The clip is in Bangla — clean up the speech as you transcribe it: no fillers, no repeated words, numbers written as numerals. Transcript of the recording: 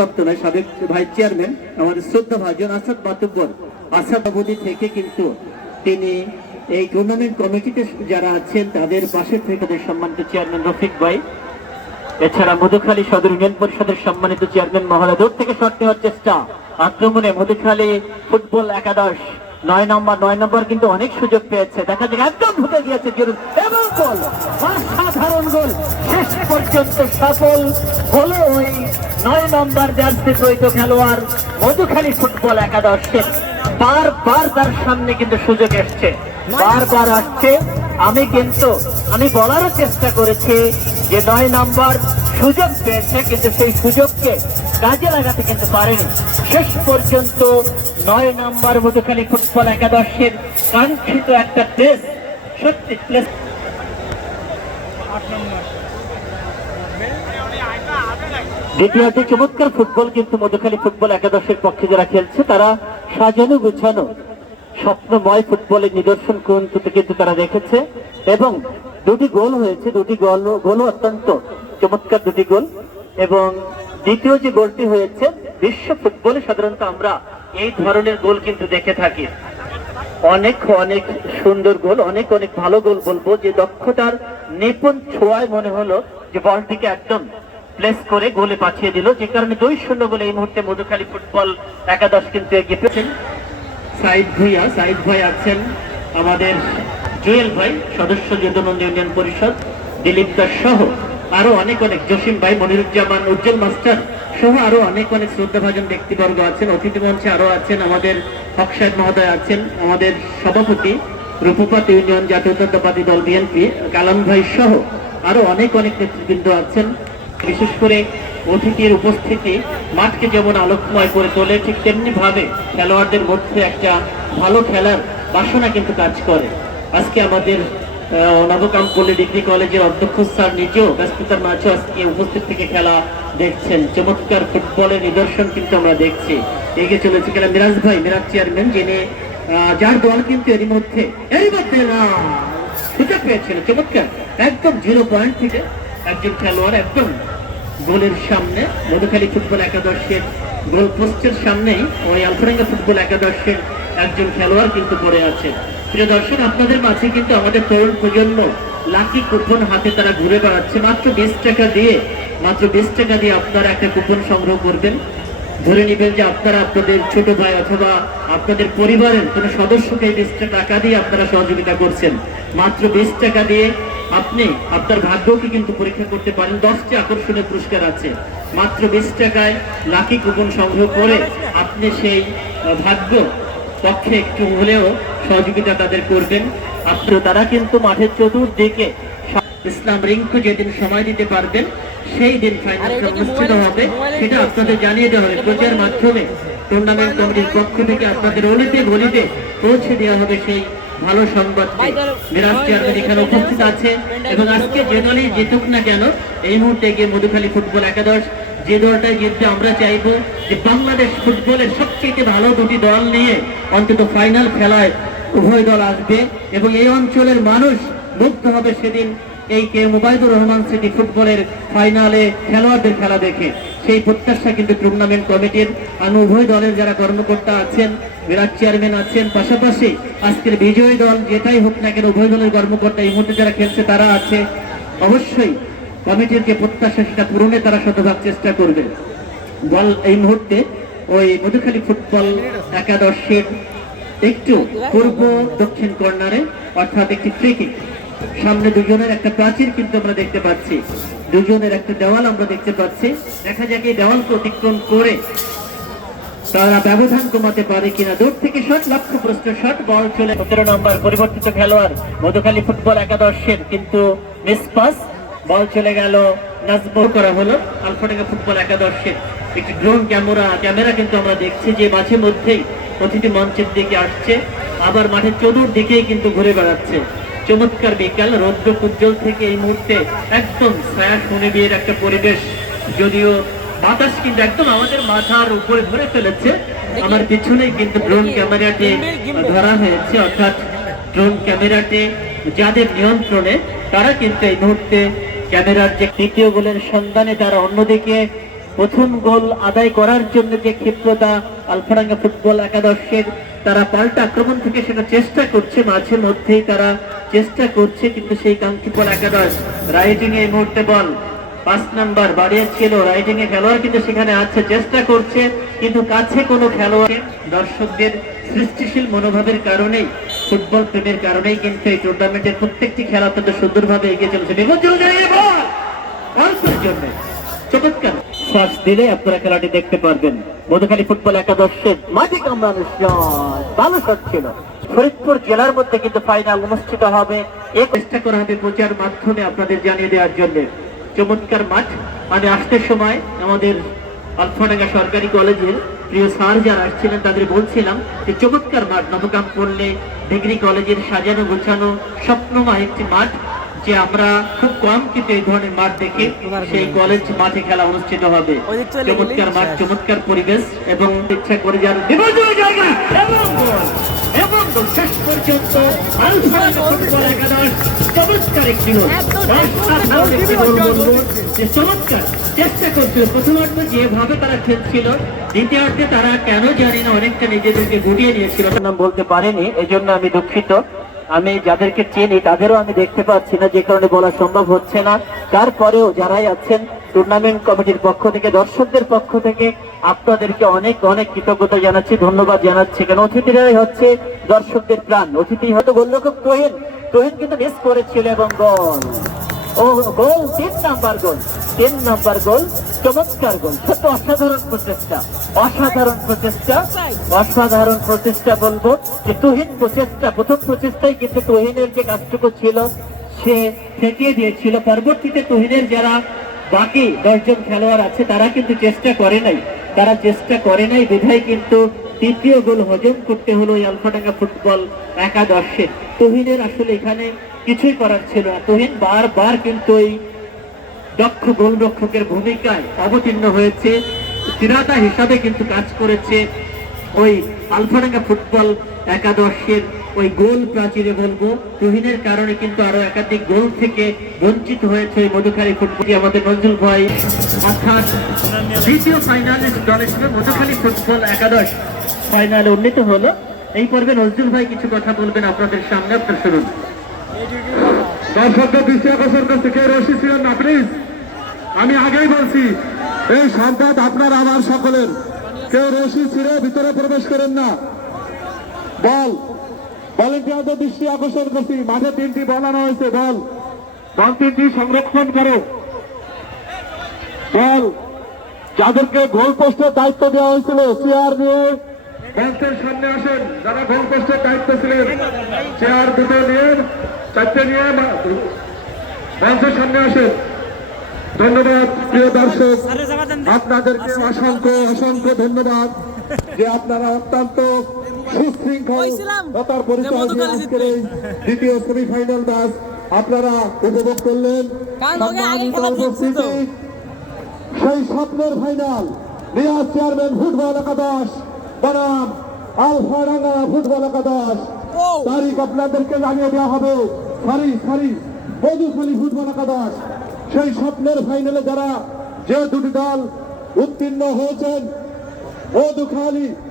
অবসরপ্রাপ্ত নয়, সাবেক ভাইস চেয়ারম্যান আমাদের শ্রদ্ধা ভাজন আসাদ মাতুব্বর, আসাদ অবধি থেকে কিন্তু তিনি এই টুর্নামেন্ট কমিটিতে যারা আছেন তাদের পাশে থেকে তাদের সম্মানিত চেয়ারম্যান রফিক ভাই, এছাড়া মধুখালী সদর ইউনিয়ন পরিষদের সম্মানিত চেয়ারম্যান মহোদয়। দূর থেকে শট নেওয়ার চেষ্টা, আক্রমণে মধুখালী ফুটবল একাদশ 9 নম্বর কিন্তু অনেক সুযোগ পেয়েছে, দেখা যাক একদম ঢুকে গিয়েছে এবং গোল, অসাধারণ গোল, শেষ পর্যন্ত সফল হলো ওই 9 নম্বর জার্সি পরিহিত খেলোয়াড় মধুখালী ফুটবল একাদশের। বারবার তার সামনে কিন্তু সুযোগ এসছে, বারবার আসছে। আমি বলারও চেষ্টা করেছি যে 9 নম্বর সুযোগ পেয়েছে, কিন্তু সেই সুযোগকে কাজে লাগাতে কিন্তু পারেনি। শেষ পর্যন্ত 9 নম্বর মধুখালী ফুটবল একাদশের কাঙ্ক্ষিত একটা প্লেস, সত্যি প্লেস। দ্বিতীয়টি চমৎকার ফুটবল কিন্তু মধুখালী ফুটবল একাদশের পক্ষে যারা খেলছে তারা সাজানো গুছানো স্বপ্নময় ফুটবলের নিদর্শন কিন্তু তারা রেখেছে এবং দুটি গোল হয়েছে, দুটি গোলও অত্যন্ত চমৎকার দুটি গোল। এবং দ্বিতীয় যে গোলটি হয়েছে, বিশ্ব ফুটবলে সাধারণত আমরা এই ধরনের গোল কিন্তু দেখে থাকি, অনেক অনেক সুন্দর গোল, অনেক অনেক ভালো গোল বলবো, যে দক্ষতার নিপুণ ছোঁয়ায় মনে হলো যে বলটিকে একদম প্লেস করে গোলে পাঠিয়ে দিল, যে কারণে 2-0 গোলে এই মুহূর্তে মধুখালী ফুটবল একাদশ কিন্তু এগিয়ে পেয়েছেন। সাইদ ভাই আছেন, আমাদের জুয়েল ভাই সদস্য যদুনন্দ ইউনিয়ন পরিষদ, দিলীপ দাস সহ আরো অনেক জসিম ভাই, মনিরুজ্জামান, উজ্জ্বল মাস্টার সহ আরো অনেক শ্রদ্ধাভাজন ব্যক্তিবর্গ আছেন। অতিথি মঞ্চে আরো আছেন আমাদের হক সাহেব মহোদয় আছেন, আমাদের সভাপতি রূপপাত ইউনিয়ন জাতীয়তাবাদী দল বিএনপি কালাম ভাই সহ আরো অনেক নেতৃবৃন্দ আছেন। বিশেষ করে অতিথির উপস্থিতি মাঠকে যেমন আলোকময় করে তোলে, ঠিক তেমনি ভাবে খেলোয়াড়দের মধ্যে একটা ভালো খেলার বাসনা কিন্তু কাজ করে। আজকে আমাদের নবকাম পল্লী ডিগ্রি কলেজের অধ্যক্ষ স্যার নিজেও ব্যস্ততার মাঝে আজকে উপস্থিত থেকে খেলা দেখছেন। চমৎকার ফুটবলের নিদর্শন কিন্তু আমরা দেখছি। এগিয়ে চলেছে খেলা মিরাজ চেয়ারম্যান, যিনি যার দল কিন্তু এরই মধ্যে সুযোগ পেয়েছিল। চমৎকার একদম 0 পয়েন্ট থেকে একজন খেলোয়াড় একদম গোলের সামনে, মধুখালী ফুটবল একাদশের গোল পোস্টের সামনেই ওই আলফাডাঙ্গা ফুটবল একাদশের একজন খেলোয়াড় কিন্তু পড়ে আছে। প্রিয় দর্শক, আপনাদের মাঝে কিন্তু আমাদের তরুণ প্রজন্ম লাকি কুপন হাতে তারা ঘুরে বেড়াচ্ছে। মাত্র 20 টাকা দিয়ে আপনারা একটা কুপন সংগ্রহ করবেন। ধরে নেবেন যে আপনারা আপনাদের ছোট ভাই অথবা আপনাদের পরিবারের কোন সদস্যকে 20 টাকা দিয়ে আপনারা সহযোগিতা করছেন। মাত্র 20 টাকা দিয়ে আপনি আপনার ভাগ্যকে কিন্তু পরীক্ষা করতে পারেন। 10টি আকর্ষণীয় পুরস্কার আছে। মাত্র 20 টাকায় লাকি কুপন সংগ্রহ করে আপনি সেই ভাগ্য পক্ষে একটু হলেও সহযোগিতা তাদের করবেন। তারা কিন্তু মাঠের চতুর্দিকে ইসলাম রিঙ্কু যেদিন সময় দিতে পারবেন সেই দিন ফাইনাল অনুষ্ঠিত হবে, সেটা আপনাদের জানিয়ে দেওয়া হবে প্রচার মাধ্যমে। টুর্নামেন্ট কমিটির পক্ষ থেকে আপনাদের অলিতে গলিতে পৌঁছে দেওয়া হবে সেই ভালো সংবাদটি। মিরাজ চেয়ারম্যান এখানে উপস্থিত আছে এবং আজকে যে দলই জিতুক না কেন, এই মুহূর্তে গিয়ে মধুখালী ফুটবল একাদশ যে দলটাই জিতবে, আমরা চাইবো যে বাংলাদেশ ফুটবলের সবচেয়ে ভালো দুটি দল নিয়ে অন্তত ফাইনাল খেলায় উভয় দল আসবে এবং এই অঞ্চলের মানুষ মুগ্ধ হবে সেদিন এই কে মুবাইদুর রহমান সিটি ফুটবলের ফাইনালে খেলোয়াড়দের খেলা দেখে। সেই প্রত্যাশা কিন্তু টুর্নামেন্ট কমিটির উভয় দলের যারা কর্মকর্তা আছেন, মিরাজ চেয়ারম্যান আছেন, পাশাপাশি আজকের বিজয়ী দল যেটাই হোক না কেন উভয় দলের কর্মকর্তা এই মুহূর্তে যারা খেলছে তারা আছে। অবশ্যই কমিটির যে প্রত্যাশা সেটা পূরণে তারা শতভাগ চেষ্টা করবে। বল এই মুহূর্তে ওই মধুখালী ফুটবল একাদশের একটু পূর্ব দক্ষিণ কর্নারে, অর্থাৎ একটি ফ্রি কিক, সামনে দুজনের একটা প্রাচীর কিন্তু আমরা দেখতে পাচ্ছি, দুজনের একটা দেওয়াল আমরা দেখতে পাচ্ছি। দেখা যাক এই দেওয়ালকে অতিক্রম করে তারা ব্যবধান কমাতে পারে কিনা। দূর থেকে শট, লক্ষ্যভ্রষ্ট শট, বল চলে 17 নম্বর পরিবর্তিত খেলোয়াড় মধুখালী ফুটবল একাদশের কিন্তু মিস পাস, বল চলে গেল নাজবো করা হলো আলফাডাঙ্গা ফুটবল একাদশের। একটি ড্রোন ক্যামেরা কিন্তু আমরা দেখছি যে মাঝে মধ্যেই অতিথি মঞ্চের দিকে আসছে, আবার মাঠের চতুর্দিকেই কিন্তু ঘুরে বেড়াচ্ছে। চমৎকার বিকাল, রৌদ্র উজ্জ্বল থেকে এই মুহূর্তে একদম ছায়া সুনিবিড় একটা পরিবেশ, যদিও বাতাস কিন্তু একদম আমাদের মাথার উপরে ধরে ফেলেছে। আমার পিছনেই কিন্তু ড্রোন ক্যামেরাটি ধরা হয়েছে, অর্থাৎ ড্রোন ক্যামেরাটি যাদের নিয়ন্ত্রণে তারা কিন্তু এই মুহূর্তে ক্যামেরার যে তৃতীয় গোলের সন্ধানে তারা অন্যদিকে প্রথম গোল আদায় করার জন্য যে ক্ষিপ্রতা আলফাডাঙ্গা ফুটবল একাদশের, তারা পাল্টা আক্রমণ থেকে সেটা চেষ্টা করছে, মাঝে মধ্যেই তারা চেষ্টা করছে, কিন্তু সেই কাঙ্ক্ষিত একাদশ রাইটিং এই মুহূর্তে বল 5 নাম্বার বাড়িয়েছিল, রাইটিং এ খেলোয়াড় কিন্তু সেখানে আছে, চেষ্টা করছে, কিন্তু কাছে কোনো খেলোয়াড়। দর্শকদের সৃষ্টিশীল মনোভাবের কারণেই, ফুটবল প্রেমের কারণেই কিন্তু এই টুর্নামেন্টের প্রত্যেকটি খেলা অত্যন্ত সুন্দরভাবে এগিয়ে চলছে। অল্পের জন্য চমৎকার শ্বাস দিলে আপনারা খেলাটি দেখতে পারবেন। মধুখালী ফুটবল একাদশের মাটি কামড়ানোর শট, ভালো শট ছিল। ফরিদপুর জেলার মধ্যে কিন্তু ফাইনাল অনুষ্ঠিত হবে, এই চেষ্টা করা হবে প্রচার মাধ্যমে আপনাদের জানিয়ে দেওয়ার জন্য। চমৎকার মাঠ, মানে আসতে সময় আমাদের আলফাডাঙ্গা সরকারি কলেজের প্রিয় স্যার যারা আসছিলেন তাদের বলছিলাম যে চমৎকার মাঠ, নবকাম পড়লে ডিগ্রি কলেজের সাজানো গোছানো স্বপ্নময় একটি মাঠ, যে আমরা খুব কম কিন্তু এই ধরনের মাঠ দেখে সেই কলেজ মাঠে খেলা অনুষ্ঠিত হবে। চমৎকার মাঠ, চমৎকার পরিবেশ, এবং ইচ্ছা করে যার জায়গা এবং গোল এবং শেষ পর্যন্ত আলফাডাঙ্গা ফুটবল একাদশ চমৎকার একটি গোল, চমৎকার চেষ্টা করছিল। প্রথমার্ধে যেভাবে তারা খেলছিল, দ্বিতীয়ার্ধে তারা কেন জানি না অনেকটা নিজেদেরকে গুটিয়ে নিয়েছিল, নাম বলতে পারেনি, এজন্য আমি দুঃখিত। আমি যাদেরকে চিনি তাদেরও আমি দেখতে পাচ্ছি না, যে কারণে বলা সম্ভব হচ্ছে না। তারপরেও যারাই আছেন টুর্নামেন্ট কমিটির পক্ষ থেকে, দর্শকদের পক্ষ থেকে আপনাদেরকে অনেক অনেক কৃতজ্ঞতা জানাচ্ছি, ধন্যবাদ জানাচ্ছি। কেন অতিথিরাই হচ্ছে দর্শকদের প্রাণ। অতিথি হয়তো গোলরক্ষক তোহিন কিন্তু মিস করেছিল, এবং গোল, ও গোল, 3 নাম্বার গোল, 3 নাম্বার গোল, চমৎকার গোল। সত্য অসাধারণ প্রচেষ্টা, অসাধারণ প্রচেষ্টা, অসাধারণ প্রচেষ্টা বলবো যে তুহিন প্রচেষ্টা, প্রথম প্রচেষ্টাই কিন্তু তুহিনের যে কাজটুকু ছিল সে ঠেকিয়ে দিয়েছিল। পরবর্তীতে তুহিনের যারা বাকি 10 জন খেলোয়াড় আছে তারা কিন্তু চেষ্টা করে নাই, বিধায় কিন্তু তৃতীয় গোল হজম করতে হলো এই আলফাডাঙ্গা ফুটবল একাদশে। তুহিনের আসলে এখানে কিছুই করার ছিল না। তুহিন বারবার কিন্তু এই দক্ষ গোলরক্ষকের ভূমিকায় অবতীর্ণ হয়েছে, ত্রিরাতা হিসাবে কিন্তু কাজ করেছে ওই আলফাডাঙ্গা ফুটবল একাদশের ওই গোল প্রাচীরে বলবো। তুহিনের কারণে কিন্তু আরো একাধিক গোল থেকে বঞ্চিত হয়েছে এই মধুখালী ফুটবল। আমাদের নজরুল ভাই অর্থাৎ দ্বিতীয় ফাইনালিস্ট দল হিসেবে মধুখালী ফুটবল একাদশ ফাইনালে উন্নীত হলো। এই পর্বে নজরুল ভাই কিছু কথা বলবেন আপনাদের সামনে, আপনার শুনুন। দর্শকদের দৃষ্টি আকর্ষণ করতে কেউ রশি ছিলেন না প্লিজ, আমি আগেই বলছি এই সম্পদ আপনার আমার সকলের, কেউ রশি ছিঁড়ে ভিতরে প্রবেশ করেন না। ভলেন্টিয়ারদের দৃষ্টি আকর্ষণ করছি, মাঠে 3টি বল আনা হয়েছে, বল 3টি সংরক্ষণ করো। বল যাদেরকে গোল পোস্টের দায়িত্ব দেওয়া হয়েছিল চেয়ার নিয়ে মঞ্চের সামনে আসেন, যারা গোল পোস্টের দায়িত্ব ছিলেন চেয়ার 2টো নিয়ে 4টে নিয়ে মঞ্চের সামনে আসেন। ধন্যবাদ প্রিয় দর্শক, আপনাদেরকে অসংখ্য অসংখ্য ধন্যবাদ যে আপনারা অত্যন্ত সুশৃঙ্খলতার পরিচয় দিয়ে আজকের এই দ্বিতীয় সেমিফাইনাল ম্যাচ আপনারা উপভোগ করলেন। সেই স্বপ্নের ফাইনাল রিয়াজ চেয়ারম্যান ফুটবল একাদশ বনাম আলফাডাঙ্গা ফুটবল একাদশ, তারিখ আপনাদেরকে জানিয়ে দেওয়া হবে। মধুখালী ফুটবল একাদশ সেই স্বপ্নের ফাইনালে যারা যে 2টি দল উত্তীর্ণ হয়েছেন, মধুখালী